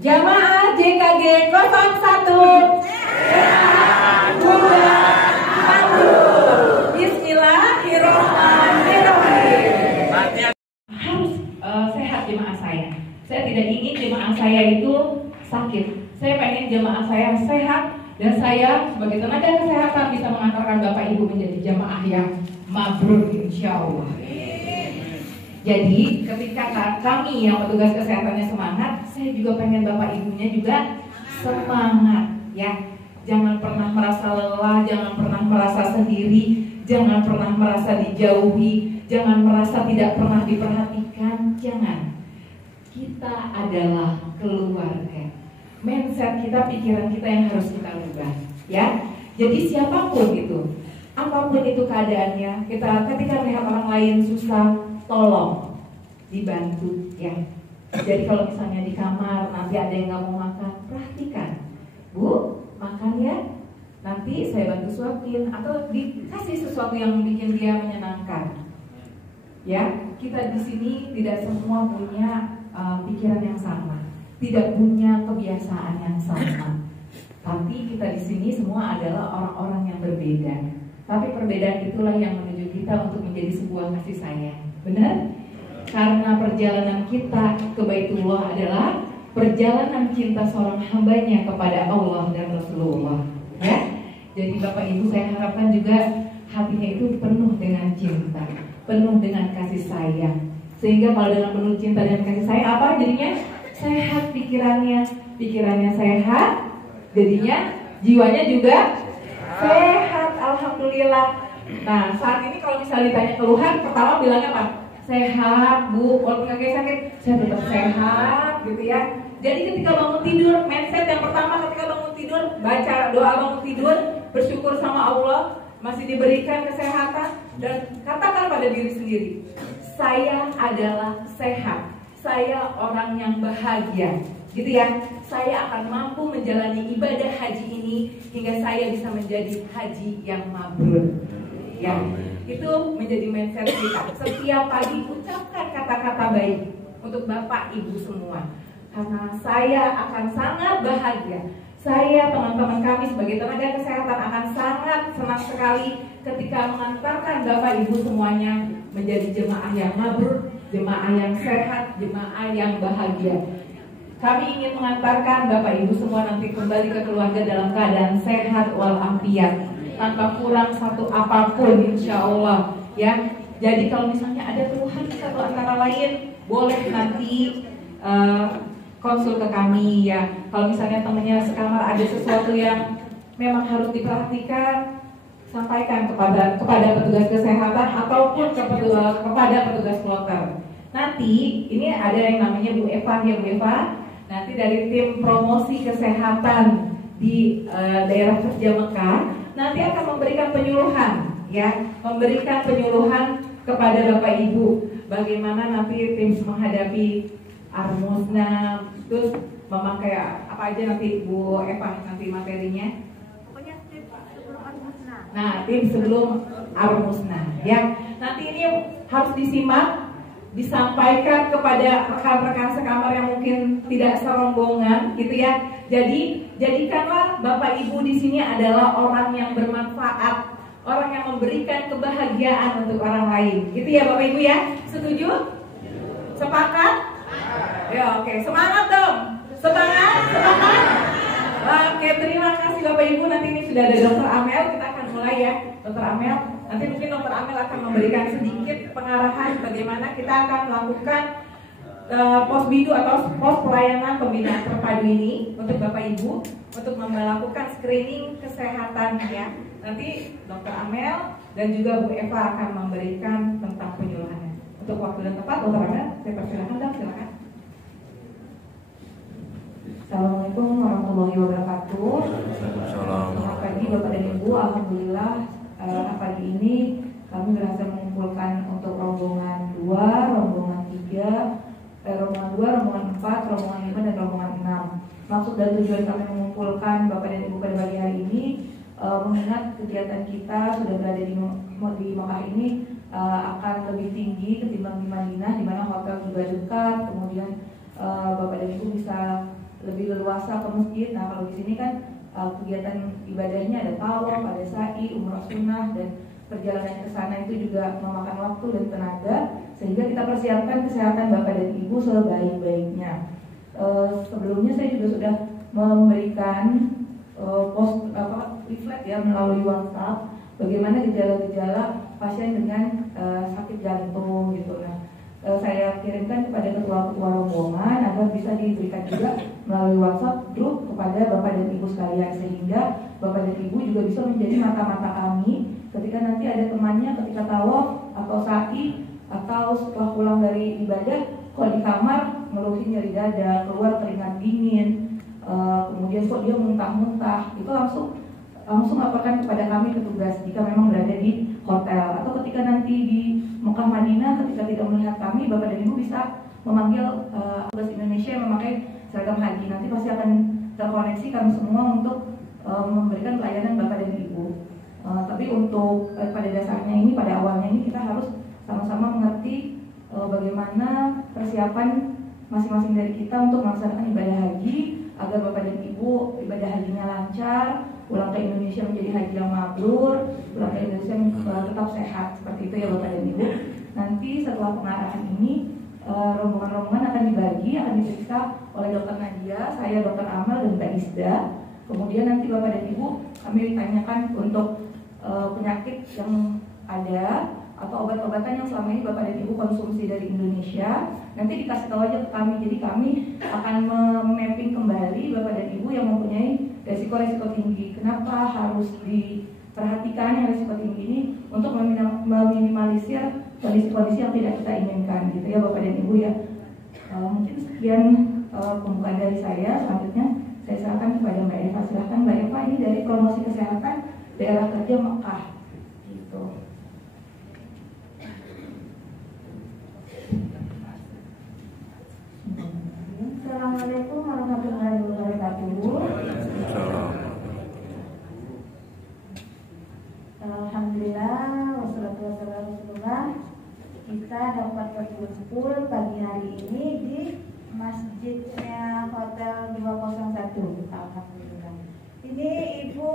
Jamaah JKG 01 Bismillahirrahmanirrahim. Harus sehat jemaah saya. Saya tidak ingin jemaah saya itu sakit. Saya pengen jemaah saya sehat dan saya sebagai tenaga kesehatan bisa mengantarkan Bapak Ibu menjadi jemaah yang mabrur insya Allah. Jadi ketika kami yang petugas kesehatannya semangat, saya juga pengen Bapak Ibunya juga semangat ya. Jangan pernah merasa lelah, jangan pernah merasa sendiri, jangan pernah merasa dijauhi, jangan merasa tidak pernah diperhatikan, jangan. Kita adalah keluarga. Mindset kita, pikiran kita yang harus kita rubah ya. Jadi siapapun itu, apapun itu keadaannya, kita ketika melihat orang lain susah, tolong dibantu ya. Jadi kalau misalnya di kamar nanti ada yang nggak mau makan, perhatikan, Bu, makan ya. Nanti saya bantu suapin atau dikasih sesuatu yang bikin dia menyenangkan. Ya, kita di sini tidak semua punya pikiran yang sama, tidak punya kebiasaan yang sama. Tapi kita di sini semua adalah orang-orang yang berbeda. Tapi perbedaan itulah yang menuju kita untuk menjadi sebuah kasih sayang. Benar? Karena perjalanan kita ke Baitullah adalah perjalanan cinta seorang hambanya kepada Allah dan Rasulullah ya. Jadi Bapak Ibu saya harapkan juga hatinya itu penuh dengan cinta, penuh dengan kasih sayang. Sehingga kalau dengan penuh cinta dan kasih sayang apa jadinya? Sehat pikirannya, pikirannya sehat, jadinya jiwanya juga sehat, alhamdulillah. Nah saat ini kalau misalnya ditanya keluhan, pertama bilangnya apa? Sehat Bu, walaupun kaki sakit, saya tetap sehat gitu ya. Jadi ketika bangun tidur, mindset yang pertama ketika bangun tidur, baca doa bangun tidur, bersyukur sama Allah masih diberikan kesehatan, dan katakan pada diri sendiri, saya adalah sehat, saya orang yang bahagia gitu ya. Saya akan mampu menjalani ibadah haji ini hingga saya bisa menjadi haji yang mabrur ya. Itu menjadi mindset kita. Setiap pagi ucapkan kata-kata baik untuk Bapak Ibu semua. Karena saya akan sangat bahagia. Saya, teman-teman kami sebagai tenaga kesehatan akan sangat senang sekali ketika mengantarkan Bapak Ibu semuanya menjadi jemaah yang mabrur, jemaah yang sehat, jemaah yang bahagia. Kami ingin mengantarkan Bapak Ibu semua nanti kembali ke keluarga dalam keadaan sehat walafiat, tanpa kurang satu apapun insya Allah ya. Jadi kalau misalnya ada keluhan satu antara lain, boleh nanti konsul ke kami ya. Kalau misalnya temannya sekamar ada sesuatu yang memang harus diperhatikan, sampaikan kepada petugas kesehatan ataupun kepada petugas kloter. Nanti ini ada yang namanya Bu Eva ya, Bu Eva. Nanti dari tim promosi kesehatan di daerah kerja Mekah nanti akan memberikan penyuluhan ya, memberikan penyuluhan kepada Bapak Ibu bagaimana nanti tim menghadapi Ar-Musna, terus memakai apa aja nanti Bu Eva nanti materinya. Pokoknya tim sebelum Ar-Musna. Nah, tim sebelum Ar-Musna ya. Nanti ini harus disimak, disampaikan kepada rekan-rekan sekamar yang mungkin tidak serombongan gitu ya. Jadi jadikanlah Bapak Ibu di sini adalah orang yang bermanfaat, orang yang memberikan kebahagiaan untuk orang lain. Gitu ya Bapak Ibu ya. Setuju? Sepakat? Ya oke, semangat dong. Semangat, semangat. Oke, terima kasih Bapak Ibu. Nanti ini sudah ada Dokter Amel, kita akan mulai ya. Dokter Amel, nanti mungkin Dokter Amel akan memberikan sedikit pengarahan bagaimana kita akan melakukan pos bidu atau pos pelayanan pembinaan terpadu ini untuk Bapak Ibu untuk melakukan screening kesehatan ya. Nanti Dokter Amel dan juga Bu Eva akan memberikan tentang penyuluhannya. Untuk waktu dan tempat, Dokter Amel, saya persilakan dong, silakan. Assalamualaikum warahmatullahi wabarakatuh. Selamat pagi Bapak dan Ibu. Alhamdulillah pagi ini kami berhasil mengumpulkan untuk rombongan 2, rombongan 3, rombongan 2, rombongan 4, rombongan 5 dan rombongan 6. Maksud dan tujuan kami mengumpulkan Bapak dan Ibu pada pagi hari ini mengingat kegiatan kita sudah berada di Mekah ini akan lebih tinggi ketimbang di Madinah, di mana hotel juga dekat, kemudian Bapak dan Ibu bisa lebih leluasa ke masjid. Nah kalau di sini kan kegiatan ibadahnya ada tawaf, ada sa'i, umrah sunnah, dan perjalanan ke sana itu juga memakan waktu dan tenaga, sehingga kita persiapkan kesehatan Bapak dan Ibu sebaik-baiknya. Sebelumnya saya juga sudah memberikan leaflet ya melalui WhatsApp bagaimana gejala-gejala pasien dengan sakit jantung gitu. Nah, saya kirimkan kepada ketua-ketua rombongan agar bisa diberikan juga melalui WhatsApp grup kepada Bapak dan Ibu sekalian, sehingga Bapak dan Ibu juga bisa menjadi mata-mata kami ketika nanti ada temannya ketika tawaf atau sa'i atau setelah pulang dari ibadah kok di kamar ngeluhin nyeri dada, keluar keringat dingin, kemudian kok dia muntah-muntah, itu langsung laporkan kepada kami petugas jika memang berada di hotel, atau ketika nanti di Mekah Madinah ketika tidak melihat kami, Bapak dan Ibu bisa memanggil petugas Indonesia yang memakai seragam haji. Nanti pasti akan terkoneksi kami semua untuk memberikan pelayanan Bapak dan Ibu. Tapi untuk pada dasarnya ini, pada awalnya ini kita harus sama-sama mengerti bagaimana persiapan masing-masing dari kita untuk melaksanakan ibadah haji agar Bapak dan Ibu ibadah hajinya lancar, pulang ke Indonesia menjadi haji yang mabrur, pulang ke Indonesia tetap sehat. Seperti itu ya Bapak dan Ibu. Nanti setelah pengarahan ini rombongan-rombongan akan diperiksa oleh Dr. Nadia, saya Dr. Amal dan Mbak Isda. Kemudian nanti Bapak dan Ibu kami ditanyakan untuk penyakit yang ada atau obat-obatan yang selama ini Bapak dan Ibu konsumsi dari Indonesia. Nanti dikasih tahu aja ke kami. Jadi kami akan memapping kembali Bapak dan Ibu yang mempunyai resiko-resiko tinggi. Kenapa harus diperhatikan yang resiko tinggi ini untuk meminimalisir kondisi-kondisi yang tidak kita inginkan, gitu ya Bapak dan Ibu ya. Mungkin sekian pembukaan dari saya. Selanjutnya saya serahkan kepada Mbak Eva. Silahkan Mbak Eva, ini dari promosi kesehatan daerah kerja Mekah. Gitu. Assalamualaikum warahmatullahi wabarakatuh. Alhamdulillah, wassalatu wassalamu rasulullah. Kita dapat berkumpul pagi hari ini di masjidnya Hotel 201. Alhamdulillah. Ini Ibu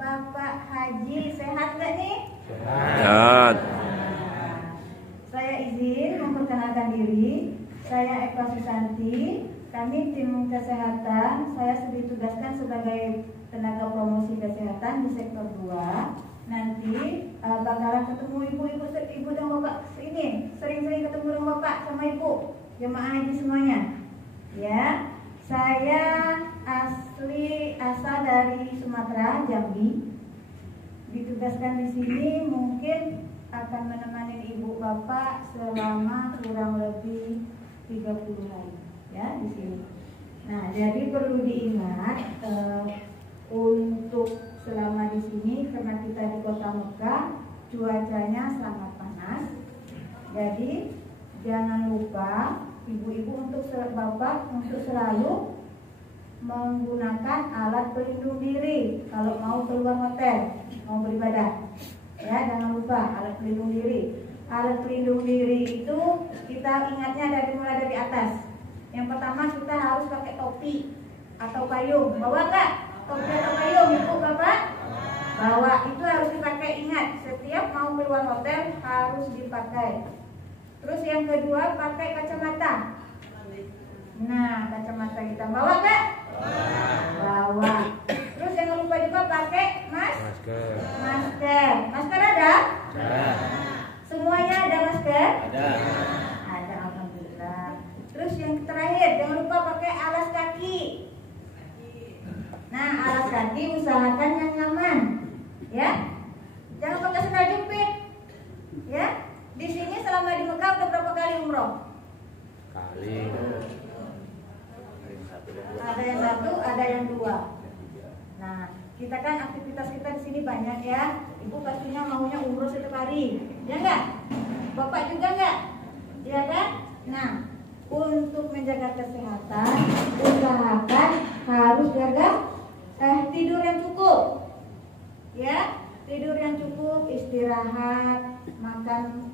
Bapak Haji sehat nggak nih? Sehat. Saya izin memperkenalkan diri. Saya Eva Susanti. Kami tim kesehatan. Saya ditugaskan sebagai tenaga promosi kesehatan di sektor 2. Nanti bakalan ketemu ibu dan bapak ini, sering-sering ketemu dengan bapak sama ibu jemaah haji semuanya. Ya, saya asal dari Sumatera, Jambi. Ditugaskan di sini mungkin akan menemani ibu bapak selama kurang lebih 30 hari ya di sini. Nah, jadi perlu diingat untuk selama di sini karena kita di Kota Mekah cuacanya sangat panas. Jadi jangan lupa ibu-ibu untuk bapak untuk selalu menggunakan alat pelindung diri kalau mau keluar hotel, mau beribadah. Ya, jangan lupa alat pelindung diri. Alat pelindung diri itu kita ingatnya mulai dari atas. Yang pertama kita harus pakai topi atau payung. Bawa nggak topi atau payung, ibu bapak? Bawa. Itu harus dipakai. Ingat, setiap mau keluar hotel harus dipakai. Terus yang kedua pakai kacamata. Nah, kacamata kita bawa nggak? Bawa. Terus jangan lupa juga pakai masker. Masker ada? Semuanya ada masker? Ada, alhamdulillah. Terus yang terakhir jangan lupa pakai alas kaki. Nah, alas kaki usahakan yang nyaman, ya. Jangan pakai sandal jepit, ya. Di sini selama di Mekah udah berapa kali umroh? Kali. Ada yang 1, ada yang 2. Nah, kita kan aktivitas kita di sini banyak ya. Ibu pastinya maunya umroh setiap hari, ya enggak? Bapak juga enggak? Ya kan? Nah, untuk menjaga kesehatan, usahakan harus jaga tidur yang cukup. Ya, tidur yang cukup, istirahat, makan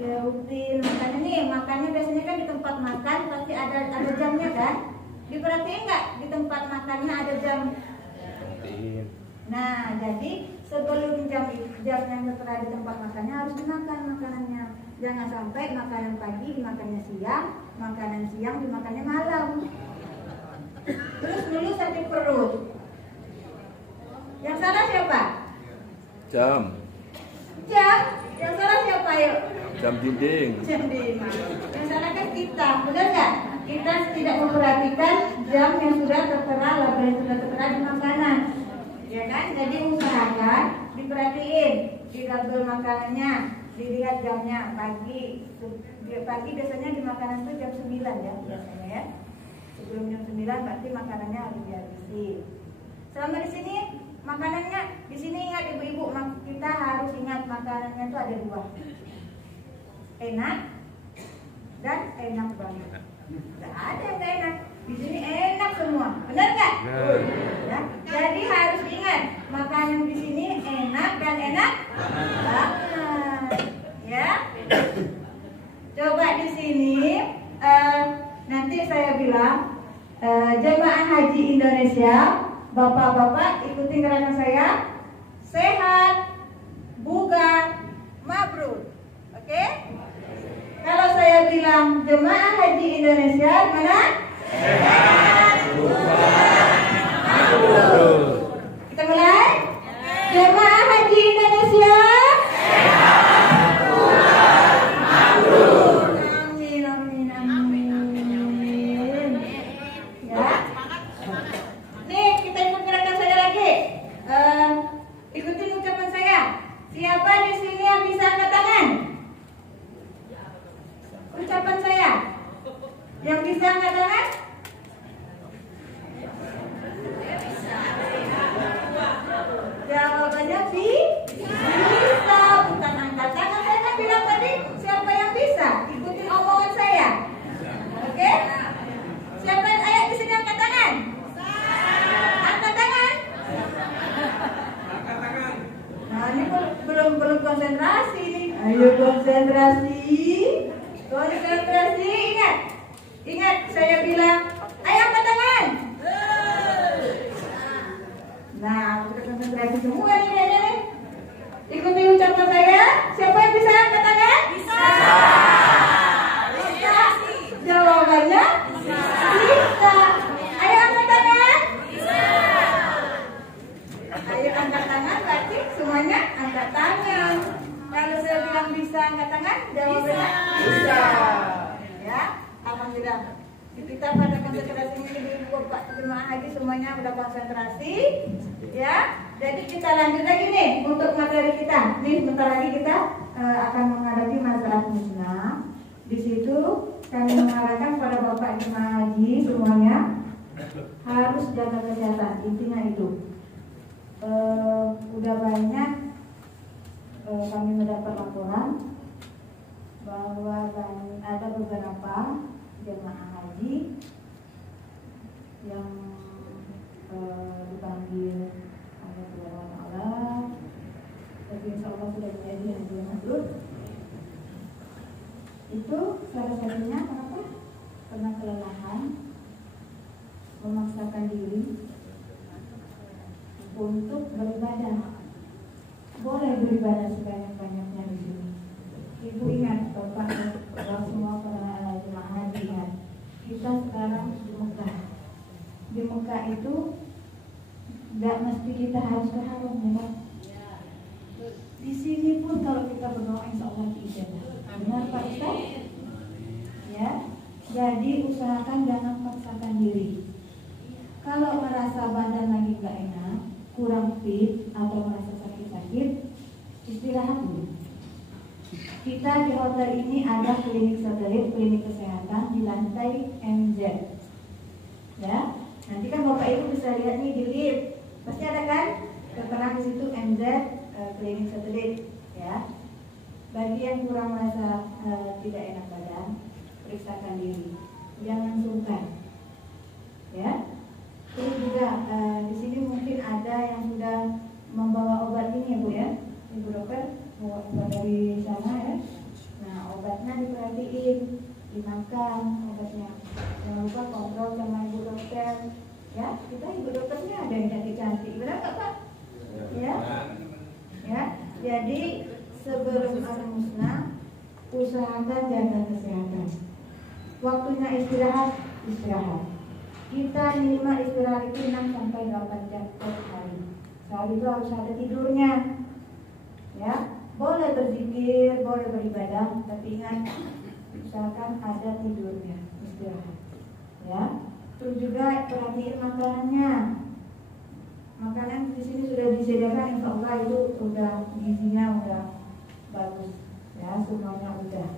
rutin makanya nih, makannya biasanya kan di tempat makan pasti ada jamnya kan? Diperhatiin nggak di tempat makannya ada jam? Nah, jadi sebelum jam yang tertera di tempat makannya harus dimakan makanannya. Jangan sampai makanan pagi dimakannya siang, makanan siang dimakannya malam. Terus dulu sakit perut. Yang salah siapa? Jam. Yang salah siapa yuk? Jam dinding. Yang salah kan kita, benar nggak? Kita tidak memperhatikan jam yang sudah tertera, label yang sudah tertera di makanan, ya kan? Jadi usahakan diperhatiin di label makanannya, dilihat jamnya pagi. Pagi biasanya di makanan itu jam 9 ya biasanya ya. Sebelum jam 9 berarti makanannya harus dihabisi. Selama di sini makanannya, di sini ingat ibu-ibu, kita harus ingat makanannya itu ada 2. Enak dan enak banget. Gak ada yang gak enak. Di sini enak semua. Benar nggak? Ya. Jadi harus ingat makanan di sini enak dan enak banget. Ya. Coba di sini nanti saya bilang jemaah haji Indonesia, bapak-bapak ikuti gerakan saya. Sehat, bugar, mabrur. Oke? Kalau saya bilang jemaah haji Indonesia, gimana? Sehat, bugar, mabrur. Kita mulai? Jemaah haji Indonesia. Sehat, bugar, mabrur. Amin, amin, amin. Ya. Nih, kita ikut gerakan saya lagi. Ikutin ucapan saya. Siapa di sini yang bisa angkat tangan? Ucapan saya. Yang bisa angkat tangan? Jawabannya bisa. Bukan angkat tangan. Saya kan bilang tadi siapa yang bisa? Ikutin omongan saya. Oke? Siapa yang ayo di sini angkat tangan? Angkat tangan. Nah, ini belum konsentrasi nih. Ayo konsentrasi. Konsentrasi, ingat saya bilang, ayo angkat tangan. Nah, kita konsentrasi semua nih. Ikuti ucapan saya. Siapa yang bisa angkat tangan? Bisa. Jawabannya bisa. Ayo angkat tangan. Bisa. Ayo angkat tangan, berarti semuanya angkat tangan. Kalau saya bilang bisa angkat tangan, jawabannya bisa. Ya, alhamdulillah. Kita pada konsentrasi ini Bapak jemaah haji semuanya udah konsentrasi. Ya, jadi kita lanjut lagi nih untuk materi kita. Nih bentar lagi kita akan menghadapi masalah musnah. Di situ kami mengarahkan pada Bapak jemaah haji semuanya harus jaga kesehatan. Intinya itu. Udah banyak kami mendapat laporan bahwa ada beberapa jemaah haji yang dipanggil oleh Tuhan Allah, tapi insya Allah sudah menjadi yang belum mabrur. Itu salah satunya kenapa? Karena kelelahan, memaksakan diri untuk beribadah. Boleh beribadah sebanyak-banyaknya di sini. Ibu ingat, Bapak semua para jemaah haji ingat, kita sekarang di Mekah. Di Mekah itu tidak mesti kita harus ke haram, ya Pak. Di sini pun kalau kita berdoa insya Allah diijabah. Benar Pak Ustaz? Ya. Jadi usahakan jangan paksakan diri. Kalau merasa badan lagi gak enak, kurang fit atau merasa sakit-sakit, istirahat dulu. Kita di hotel ini ada klinik satelit, klinik kesehatan di lantai MZ. Ya, nanti kan Bapak Ibu bisa lihat nih di lift, pasti ada kan? Tertera di situ MZ klinik satelit. Ya, bagi yang kurang merasa tidak enak badan, periksakan diri, jangan sungkan. Ya, terus juga di sini mungkin ada yang sudah membawa obat ini ya Bu ya, Ibu dokter. Buat dari sana ya. Nah makan obatnya. Jangan lupa kontrol sama ibu dokter. Ya, kita ibu dokternya ada yang cantik-cantik, benar nggak Pak? Ya, ya. Jadi sebelum musnah, usahakan jaga kesehatan. Waktunya istirahat, istirahat. Kita minimal istirahat itu 6 sampai 8 jam per hari. Saat itu harus ada tidurnya. Ya, boleh berzikir, boleh beribadah, tapi ingat usahakan ada tidurnya, istirahat. Ya, terus juga perhatiin makanannya. Makanan di sini sudah disediakan, insya Allah itu sudah gizinya udah bagus. Ya, semuanya udah.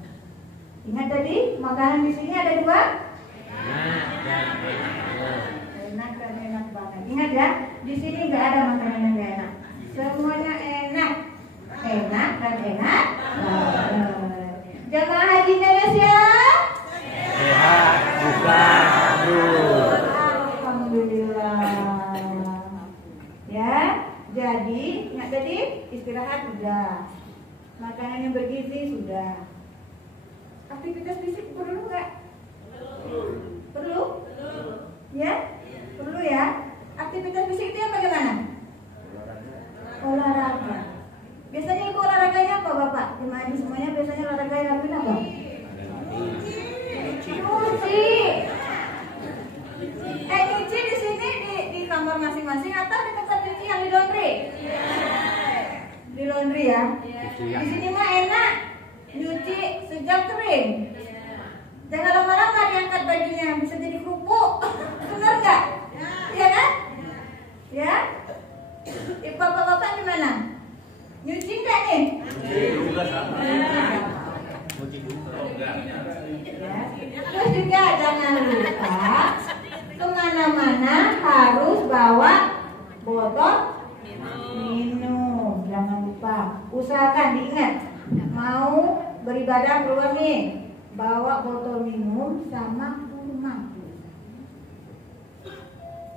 Ingat tadi makanan di sini ada 2. Enak dan enak banget. Ingat ya, di sini nggak ada makanan yang nggak enak. Semuanya enak, enak dan enak banget. Jamaah Haji Indonesia Sehat, bukan terus. Alhamdulillah. Ya, jadi ingat tadi istirahat sudah, makanan yang bergizi sudah. Aktivitas fisik perlu nggak? Perlu? Ya? Perlu ya? Aktivitas fisik itu yang bagaimana? Olahraga. Biasanya ibu olahraganya apa Bapak? Jemaah haji semuanya biasanya olahraga yang lakuin apa? Nyuci. Nyuci di sini di kamar masing-masing atau di tempat cuci yang di laundry? Di laundry ya? Di sini mah enak. Nyuci sejak kering. Jangan lama-lama diangkat bajunya, bisa jadi kerupuk. Benar nggak? Iya kan? Ya? Bapak-bapak gimana? Nyuci nggak nih? Terus juga jangan lupa kemana-mana harus bawa botol minum. Jangan lupa. Usahakan diingat. Mau beribadah keluar nih, bawa botol minum sama kurma.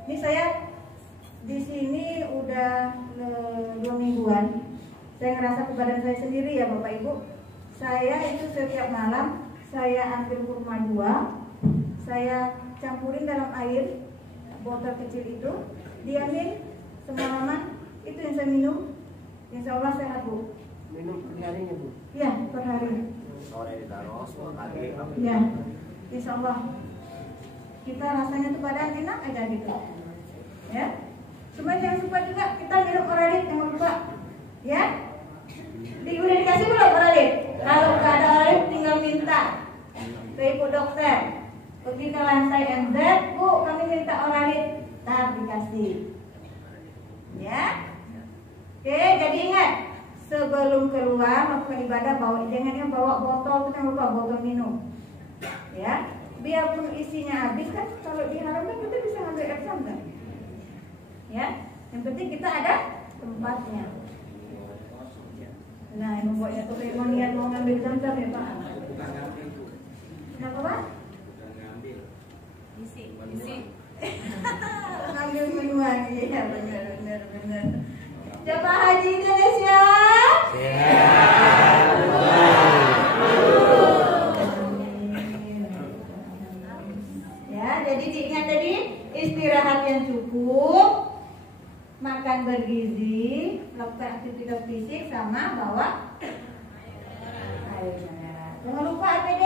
Ini saya di sini udah 2 mingguan. Saya ngerasa ke badan saya sendiri ya Bapak Ibu. Saya itu setiap malam saya ambil kurma 2, saya campurin dalam air botol kecil itu, diamin semalaman, itu yang saya minum. Insya Allah sehat Bu. Minum per harinya Bu? Ya, per hari. Sore ditaruh, pagi. Ya, insya Allah kita rasanya tuh badan enak aja gitu. Ya, semuanya jangan lupa juga kita minum Oralit, jangan lupa. Ya, udah dikasih belum Oralit? Kalau nggak ada Oralit tinggal minta ke ibu dokter. Pergi ke lantai MZ, Bu, kami minta Oralit, ntar dikasih. Ya, oke, jadi ingat. Sebelum keluar melakukan ibadah jangan bawa botol, jangan lupa botol minum. Ya, biarpun isinya habis kan, kalau diharapkan kita bisa ngambil air zam kan? Ya, yang penting kita ada tempatnya. Nah, yang membuatnya tuh mau niat mau ngambil zam-zam ya Pak. Kenapa Pak? Isi. Ngambil minuman, iya benar. Jemaah Haji Indonesia sehat. Ya, jadi diingat tadi istirahat yang cukup, makan bergizi, melakukan aktivitas fisik sama bawa air. Jangan lupa APD,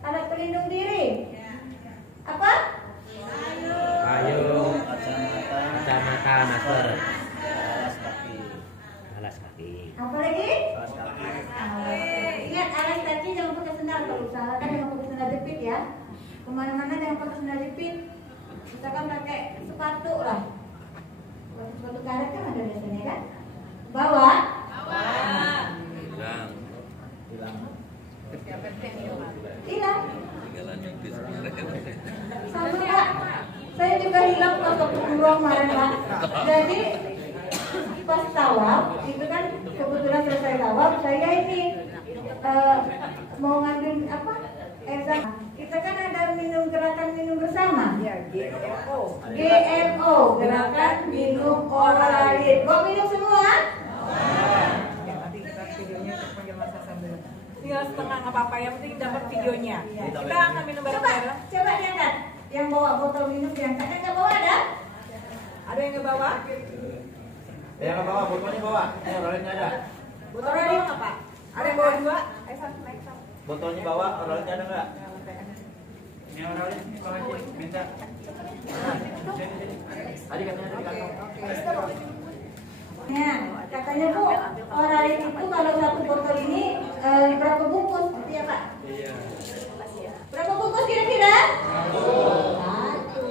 alat pelindung diri. Apa? Payung, kacamata, masker. Alas kaki. Apa lagi? Alas kaki. Ingat alas kaki jangan pakai sendal, kalau usahakan jangan pakai sendal jepit ya. Kemana-mana jangan pakai sendal jepit. Misalkan pakai sepatu lah. Sepatu karet kan ada biasanya kan? Bawa. Hilang. Sama Pak. Saya juga hilang pas waktu umroh kemarin Pak. Jadi pas tawaf itu kan kebetulan selesai tawaf saya ini mau ngambil apa? Kita kan ada gerakan minum bersama. Ya, GMO, gerakan minum Oralit. Mau minum semua? tinggal setengah nggak apa-apa, yang penting dapat videonya. Kita akan minum bareng-bareng. Coba diangkat. Yang bawa botol minum diangkat. Yang nggak bawa ada? Ada yang nggak bawa? Yang nggak bawa, botolnya bawa. Oralnya ada. Botolnya bawa apa? Ada yang bawa 2? Naik sama. Botolnya bawa, oralnya ada nggak? Ini oralnya minta. Tadi katanya ada di kantong. Ya, katanya Bu, Oralin itu kalau satu botol ini berapa bungkus? Gitu ya Pak? Iya. Berapa bungkus kira-kira? Satu.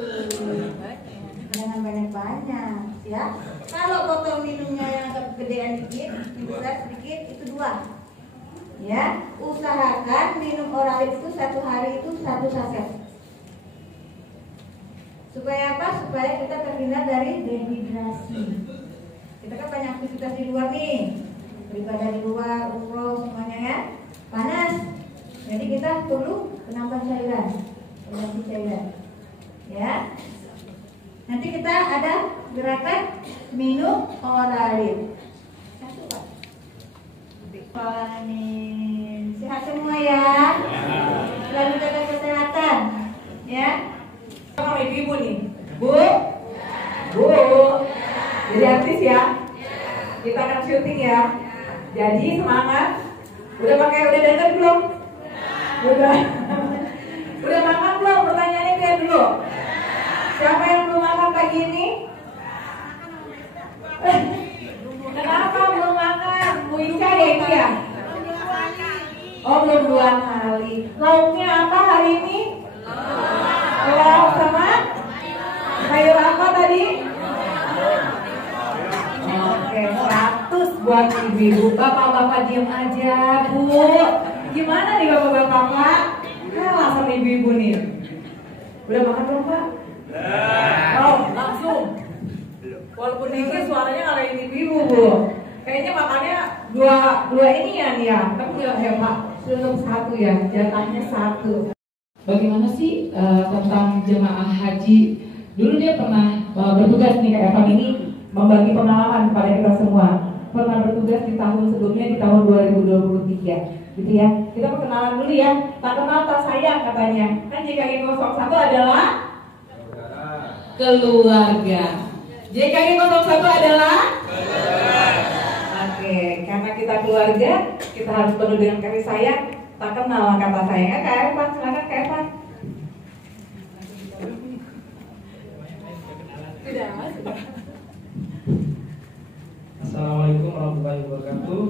Jangan banyak-banyak ya. Kalau botol minumnya yang agak gedean dikit, yang besar sedikit, itu 2. Ya, usahakan minum Oralin itu satu hari itu 1 saset. Supaya apa? Supaya kita terhindar dari dehidrasi. Kita kan banyak aktivitas di luar nih, beribadah di luar, umroh semuanya ya, panas. Jadi kita perlu penambah cairan, penambah cairan. Ya. Nanti kita ada gerakan minum Oralin. Satu Pak. Amin. Sehat semua ya. Selalu jaga kesehatan. Ya. Sama ibu nih, Bu, jadi artis ya. Kita akan syuting ya. Jadi semangat. Udah dandan belum? Udah. Udah makan belum? Pertanyaannya dia dulu. Siapa yang belum makan pagi ini? Kenapa belum makan? Bu Ica ya itu ya? Oh belum 2 kali. Lauknya apa hari ini? Lauk sama sayur apa tadi? Oke, 100 buat ibu-ibu. Bapak-bapak diam aja, Bu. Gimana nih bapak-bapak? Kalah sama ibu-ibu nih. Udah makan belum, Pak? Oh, langsung. Walaupun dikit suaranya ngalahin ibu-ibu, Bu. Kayaknya makannya dua ini ya. Tapi ya Pak, sudah 1 ya. Jatahnya 1. Bagaimana sih tentang jemaah haji? Dulu dia pernah bertugas nih kayak Evan ini membagi pengalaman kepada kita semua. Pernah bertugas di tahun sebelumnya di tahun 2023, gitu ya. Kita perkenalan dulu ya. Tak kenal tak sayang katanya. Kan JKG 01 adalah keluarga. JKG 01 adalah Oke, karena kita keluarga, kita harus penuh dengan kasih sayang. Tak kenal kata sayangnya. Kak Evan, silakan Kak Evan. Assalamualaikum warahmatullahi wabarakatuh.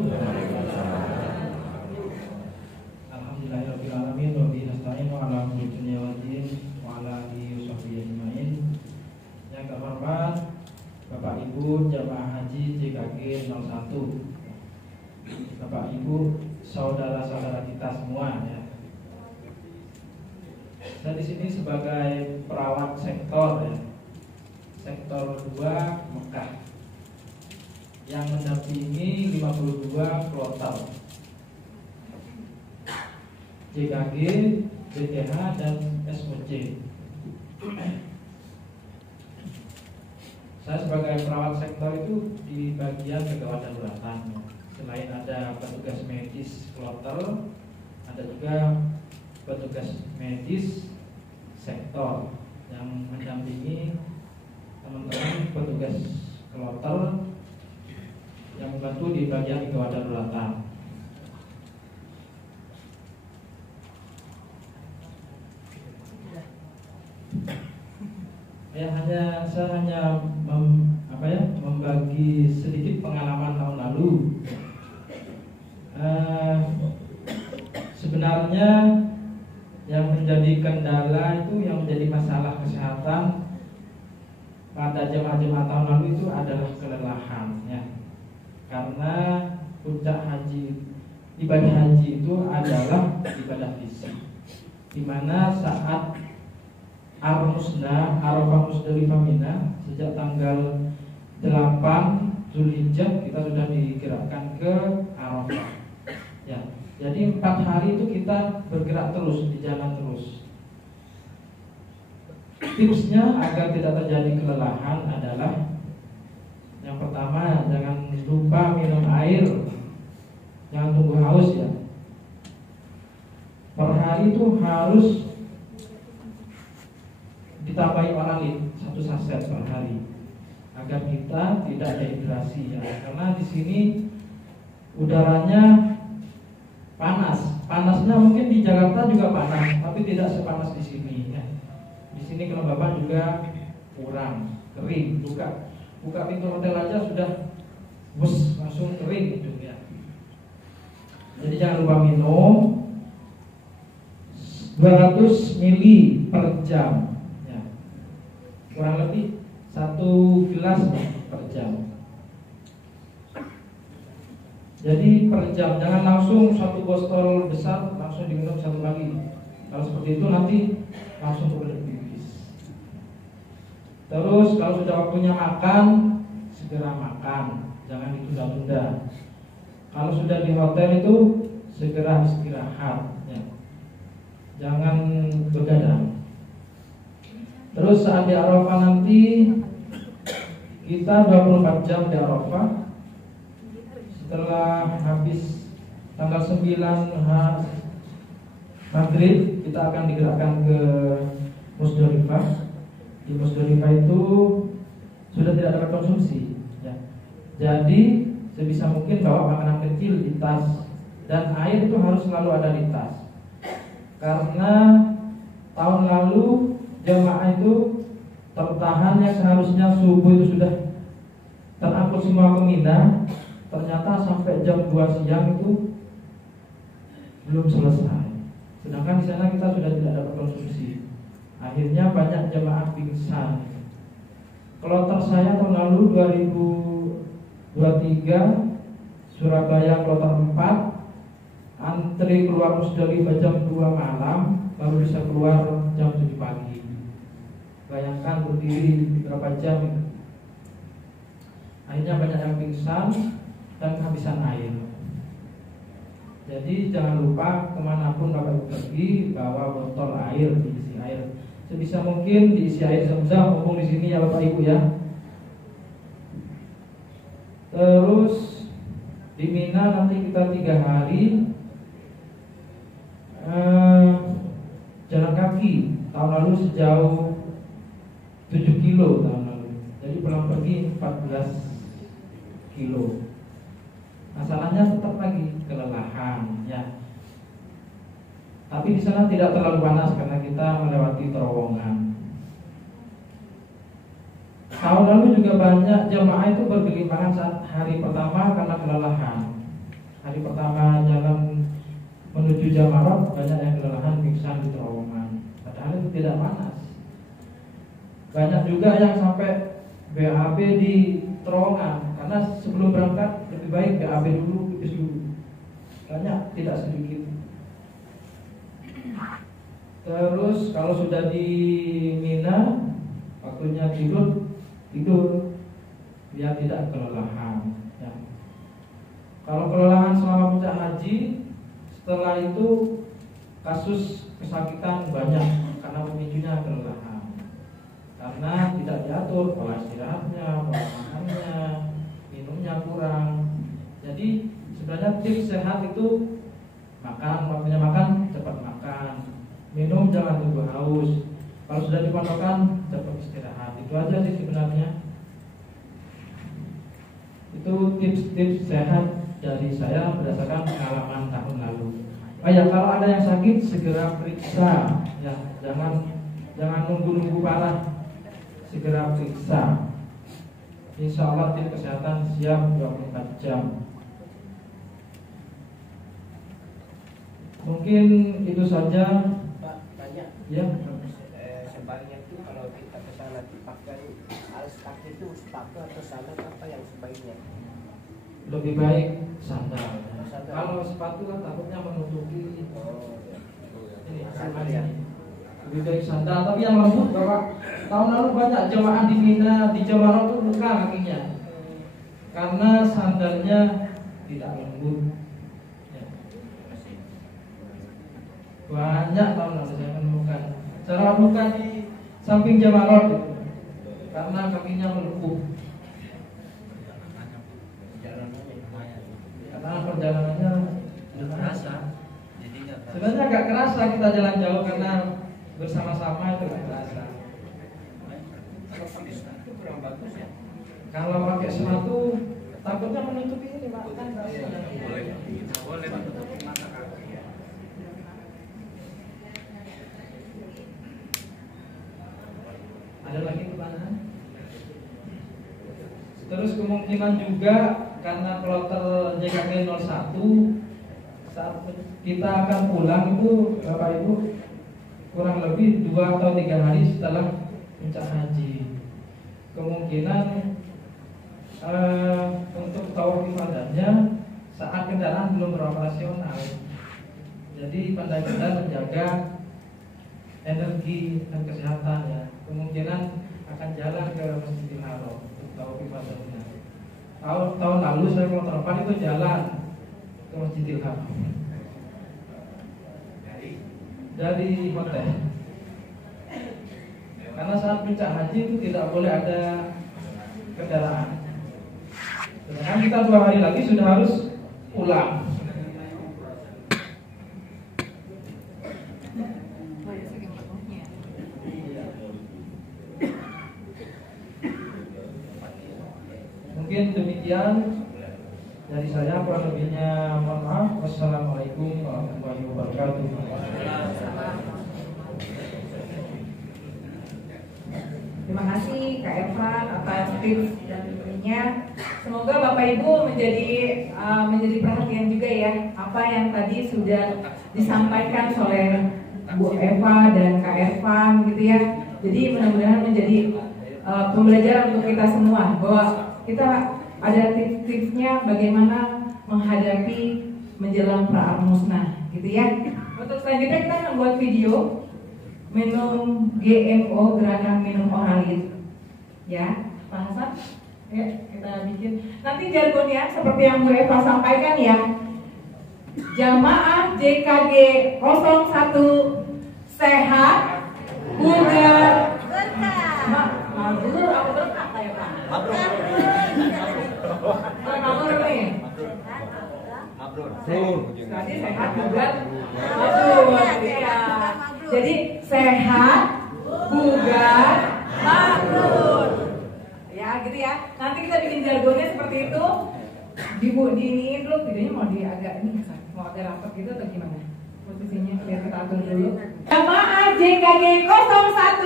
Alhamdulillahirabbil alamin wa bihi nasta'in wa ala umuri dunya waddin wa ala alihi washabbihi ajmain. Yang terhormat Bapak Ibu jamaah haji JKG 01. Bapak Ibu, saudara-saudara kita semua ya. Saya di sini sebagai perawat sektor ya. Sektor 2 Mekah yang mendampingi 52 kloter JKG, BTH, dan SOC. Saya sebagai perawat sektor itu di bagian kegawat daruratan. Selain ada petugas medis kloter, ada juga petugas medis sektor yang mendampingi teman-teman petugas kloter yang membantu di bagian gawat daruratan. Saya hanya membagi sedikit pengalaman tahun lalu. Sebenarnya yang menjadi kendala itu, yang menjadi masalah kesehatan pada jemaah-jemaah tahun lalu itu adalah kelelahan ya. Karena puncak haji, ibadah haji itu adalah ibadah fisik, di mana saat Arafah Musdalifah Mina sejak tanggal 8 Zulhijjah kita sudah digerakkan ke Arafah ya. Jadi 4 hari itu kita bergerak terus, di jalan terus. Tipsnya agar tidak terjadi kelelahan adalah yang pertama, jangan lupa minum air, jangan tunggu haus ya. hari itu harus ditambahi oralin 1 saset per hari agar kita tidak dehidrasi ya. Karena di sini udaranya panas. Panasnya mungkin di Jakarta juga panas, tapi tidak sepanas di sini ya. Di sini kelembaban juga kurang, kering. Buka pintu hotel aja sudah bus langsung kering gitu ya. Jadi jangan lupa minum 200 ml per jam ya. Kurang lebih 1 gelas per jam. Jadi per jam, jangan langsung 1 botol besar langsung diminum 1 kali. Kalau seperti itu nanti langsung turun pipis. Terus kalau sudah waktunya makan, segera makan, jangan ditunda-tunda. Kalau sudah di hotel itu segera istirahat ya. Jangan begadang. Terus saat di Arafah nanti kita 24 jam di Arafah. Setelah habis tanggal 9 Maghrib, kita akan digerakkan ke Musdalifah. Di Musdalifah itu sudah tidak ada konsumsi ya. Jadi sebisa mungkin bawa makanan kecil di tas, dan air itu harus selalu ada di tas. Karena tahun lalu jemaah itu tertahan yang seharusnya subuh itu sudah terangkut semua ke Mina, ternyata sampai jam 2 siang itu belum selesai. Sedangkan di sana kita sudah tidak dapat konsumsi. Akhirnya banyak jemaah pingsan. Kloter saya tahun lalu 2023 Surabaya kloter 4, antri keluar Musdalifah jam 2 malam, baru bisa keluar jam 7 pagi. Bayangkan berdiri berapa jam. Akhirnya banyak yang pingsan dan kehabisan air. Jadi jangan lupa kemanapun Bapak Ibu pergi, bawa botol air, diisi air. Sebisa mungkin diisi air Zam-Zam, mumpung di sini ya Bapak Ibu ya. Terus di Mina nanti kita 3 hari jalan kaki. Tahun lalu sejauh 7 kilo tahun lalu. Jadi pulang pergi 14 kilo. Masalahnya tetap lagi kelelahan ya. Tapi di sana tidak terlalu panas karena kita melewati terowongan. Tahun lalu juga banyak jemaah itu bergelimpangan saat hari pertama karena kelelahan. Hari pertama jalan menuju Jamarat, banyak yang kelelahan pingsan di terowongan. Padahal itu tidak panas. Banyak juga yang sampai BAB di terowongan, karena sebelum berangkat lebih baik BAB dulu, pipis dulu. Banyak, tidak sedikit. Terus kalau sudah di Mina, waktunya tidur biar tidak kelelahan ya. Kalau kelelahan selama puncak haji, setelah itu kasus kesakitan banyak karena pemicunya kelelahan. Karena tidak diatur pola istirahatnya, pola makannya, minumnya kurang. Jadi sebenarnya tips sehat itu makan, waktunya makan cepat makan, minum jangan tunggu haus. Kalau sudah dipondokan cepat istirahat. Itu aja sih sebenarnya. Itu tips-tips sehat dari saya berdasarkan pengalaman tahun lalu. Oh ya, kalau ada yang sakit segera periksa ya, jangan nunggu parah. Segera periksa. Insya Allah tim kesehatan siap 24 jam. Mungkin itu saja. Pak, banyak. Ya. Sebaiknya itu kalau kita ke sana dipakai alas kaki itu sepatu atau sandal, apa yang sebaiknya? Lebih baik sandal. Sandal. Kalau sepatu kan takutnya menutupi. Ini Sandal ya. Lebih baik sandal, tapi yang lembut Bapak. Tahun lalu banyak jemaah di Mina, di Jamarat itu luka kakinya karena sandalnya tidak lembut ya. Banyak tahun lalu saya menemukan cara luka di samping Jamarat itu karena kakinya melepuh karena perjalanannya terasa, jadi nggak Sebenarnya agak kerasa kita jalan jauh karena bersama-sama itu agak kerasa. Itu kurang bagus ya. Kalau pakai sepatu takutnya menutupi ini Pak. Boleh menutupi mata kaki ya. Ada lagi di mana? Terus kemungkinan juga karena kloter JKG 01 saat kita akan pulang itu Bapak Ibu kurang lebih 2 atau 3 hari setelah puncak haji. Kemungkinan untuk tawaf ifadahnya saat kendaraan belum beroperasional. Jadi pandai-pandai menjaga energi dan kesehatan ya. Kemungkinan akan jalan ke Masjidil Haram untuk tawaf ifadahnya. Tahun lalu saya mau telepon itu jalan ke Masjidil Haram dari hotel. Karena saat puncak haji itu tidak boleh ada kendaraan. Sedangkan kita 2 hari lagi sudah harus pulang. Mungkin demikian dari saya, kurang lebihnya mohon maaf. Wassalamualaikum warahmatullahi wabarakatuh. Terima kasih Kak Evan atas tips dan triknya. Semoga Bapak Ibu menjadi perhatian juga ya apa yang tadi sudah disampaikan oleh Bu Eva dan Kak Evan gitu ya. Jadi mudah-mudahan menjadi pembelajaran untuk kita semua bahwa kita ada tips-tipsnya bagaimana menghadapi menjelang perang musnah gitu ya. Untuk selanjutnya kita akan buat video minum GMO, gerakan minum oralit ya Pak Hasan ya, kita bikin nanti jargonnya seperti yang Bu Eva sampaikan ya. Jamaah JKG 01 sehat bugar mabrur apa berkah ya Pak? Mabrur nih. Mabrur. Tadi sehat bugar mabrur ya. Jadi sehat bugar mabrur. Ya gitu ya. Nanti kita bikin jargonnya seperti itu. Diiniin dulu videonya mau agak ini mau agak rapat gitu atau gimana? Posisinya biar kita atur dulu. Jamaah JKG 01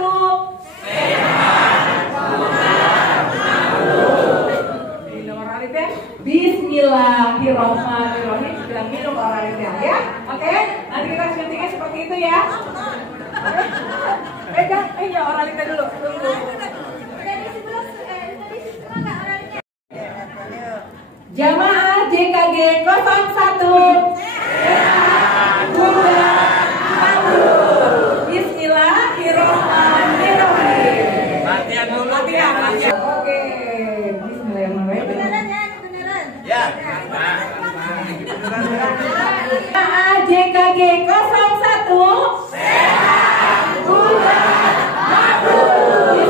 minum oralitnya. Bismillahirrahmanirrahim. Bilang minum oralitnya ya. Oke? Nanti kita syutingnya seperti itu ya. Ya oralitnya dulu. Tunggu. Jamaah JKG 01 Bismillahirrahmanirrahim. Latihan dulu. Latihan. Oke. Bismillahirrahmanirrahim. Beneran ya, beneran. Ya. Jamaah JKG 01 sehat bugar mabrur.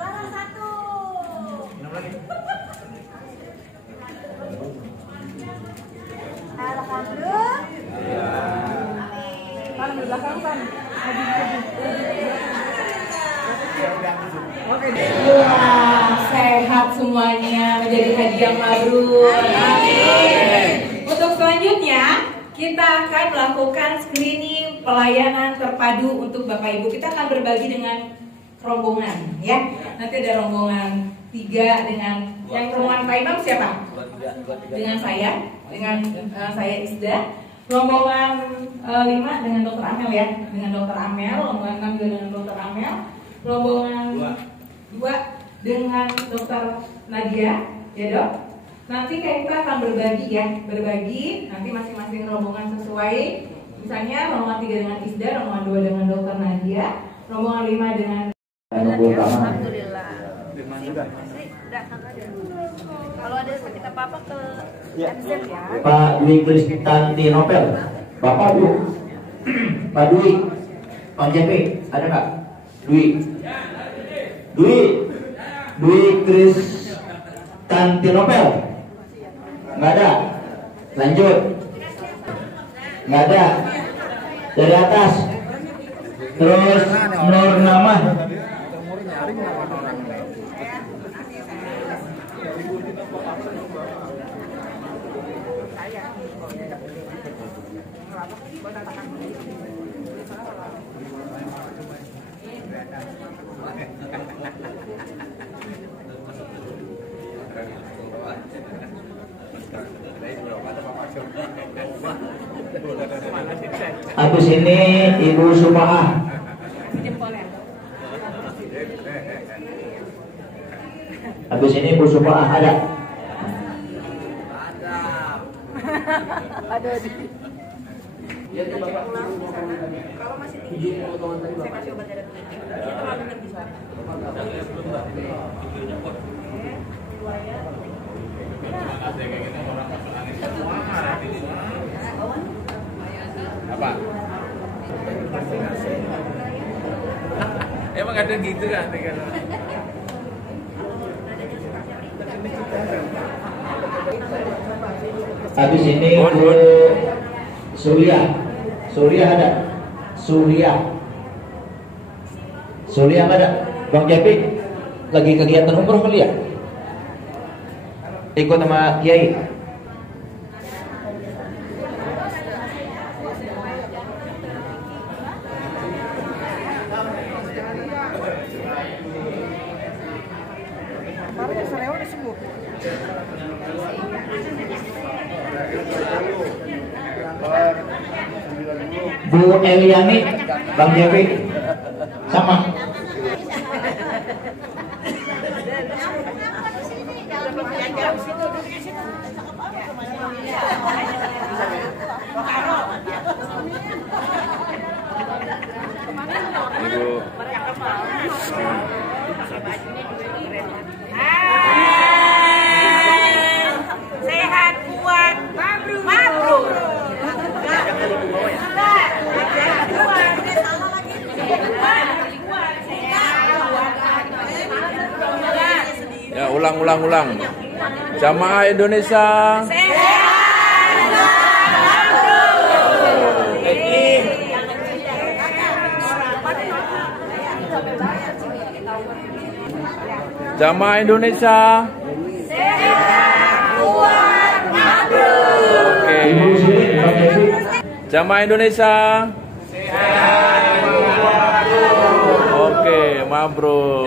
Juara 1. Minum lagi. Alhamdulillah. Kan di belakang kan. Oke. Wah, sehat semuanya menjadi haji yang mabrur. Amin. Untuk selanjutnya kita akan melakukan screening pelayanan terpadu untuk Bapak Ibu. Kita akan berbagi dengan rombongan ya. Nanti ada rombongan 3 dengan yang rombongan Pak Imam siapa? Dengan saya Isda. Rombongan 5 dengan Dokter Amel ya, dengan Dokter Amel. Rombongan 6 juga dengan Dokter Amel. Rombongan 2 dengan Dokter Nadia, ya Dok. Nanti kita akan berbagi nanti masing-masing rombongan sesuai. Misalnya rombongan 3 dengan Isda, rombongan 2 dengan Dokter Nadia, rombongan 5 dengan Alhamdulillah. Firman juga. Udah aja. Kalau ada sakit apa-apa ke MZ ya. Pak Dwi Kristanti Nopel. Bapak Bu. Pak Dwi, Bang Jepi, ada nggak? Dwi Kristantinopel, nggak ada. Lanjut, nggak ada. Dari atas, terus Nur Nama. Habis ini Ibu Sumaah. Habis ini Ibu Sumaah ada. Ada di. Kalau masih tinggi, saya kasih obat darah tinggi. Dia terlalu tinggi soalnya. Apa? Emang ada gitu kan? Habis ini Bu Surya ada. Surya ada. Bang Jepi lagi kegiatan umroh kali ya? Ikut sama Kiai. Bu Eliani, Bang Jepi, sama. Sehat, kuat, mabrur. Ya, ulang. Jamaah Indonesia. Jamaah Indonesia. Oke. Jamaah Indonesia. Oke, mabrur.